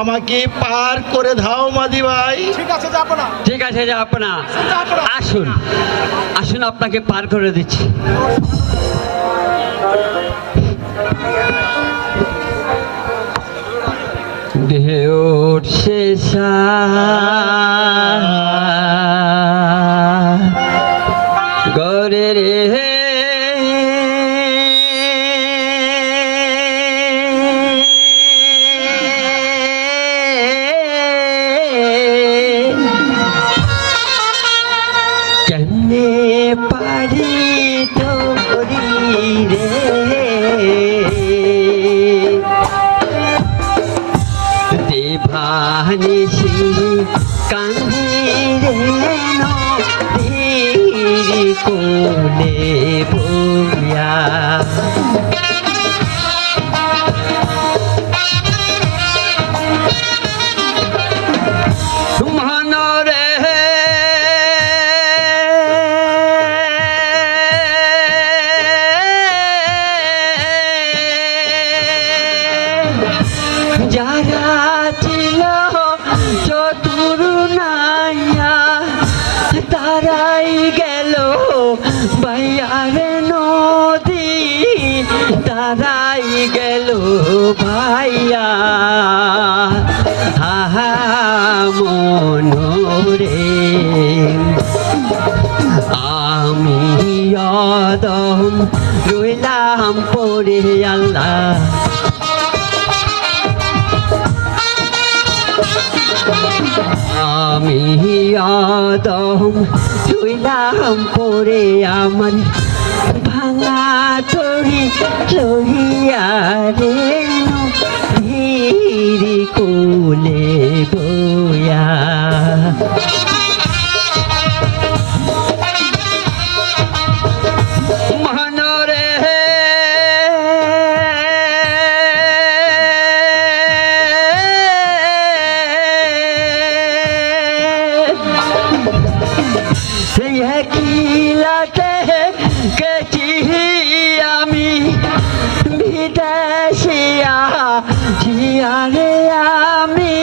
আমাকে পার করে ধাও মাদি ভাই। ঠিক আছে যাব না ঠিক আছে যে আপনা। আসুন আসুন আপনাকে পার করে দিচ্ছি। দেহ শেষা। দেভানিসি কান্দি রে নদীর কোলে বইয়া মনরে আমি অদম রইলাম পরে আল্লাহ। আমি আদম শুইলাম পরে আমার। ভাঙা তরি লহিয়া রে সেই কিলাতে গেছি আমি বিদেশিয়া ছিয়ারে আমি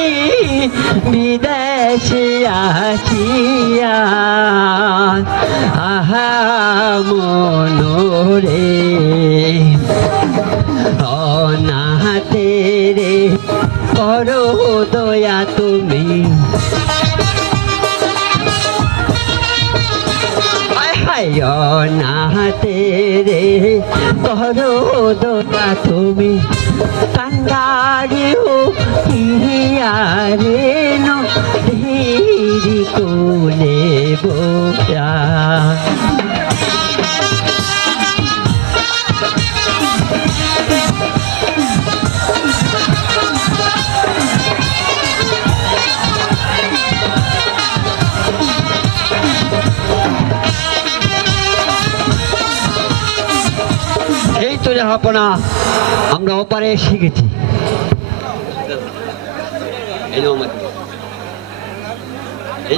বিদেশিয়া ছিয়া আহা মনোরে অনাহাতে রে করো দয়া হায় রে। করো দয়া তুমি কান্দারিও ইয়া রে ন ধীরি কোলে বোয়া এই তো যাহাপনা আমরা ওপারে শিখেছি। এই এই